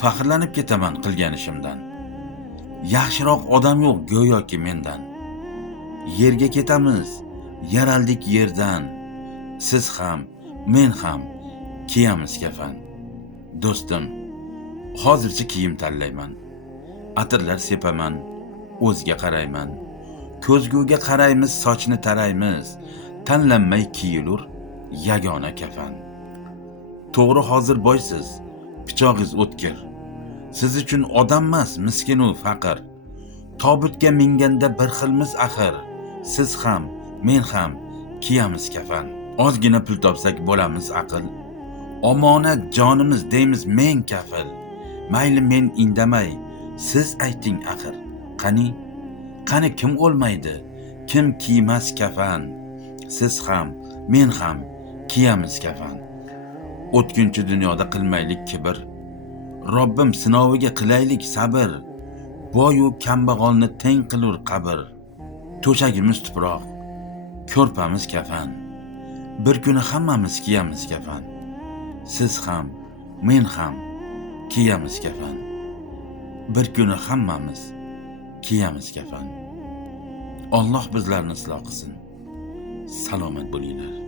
faxrlanib ketaman qilgan ishimdan. Yaxshiroq odam yo'q go'yoki mendan. Yerga ketamiz, yaraldik yerdan. Siz ham, men ham kiyamiz kafan. Do'stim, hozircha kiyim tanlayman. Atirlar sepaman, o'zga qarayman. Ko'zguga qaraymiz, sochni taraymiz. Tanlanmay kiyilur yagona kafan. To'g'ri hozir boysiz, pichog'iz o'tkir. Siz uchun odammas, miskin u faqir. Tobutga minganda bir xilmiz axir. Siz ham, men ham kiyamiz kafan. Ozgina pul topsak bo'lamiz aql. Omonat jonimiz deymiz men kafil. Mayli men indamay, siz ayting axir. Qani kim o'lmaydi, kim kiymas kafan? Siz ham, men ham kiyamiz kafan. O'tkinchi dunyoda qilmaylik kibr. Robbim sinoviga qilaylik sabr. Boy u kambag'alni teng qilur qabr. To'shagimiz tuproq, ko'rpamiz kafan. Bir kuni hammamiz kiyamiz kafan. Siz ham, men ham kiyamiz kafan. Bir kuni hammamiz kiyamiz kafan. Alloh bizlarni isloh qilsin. Salomat bo'linglar.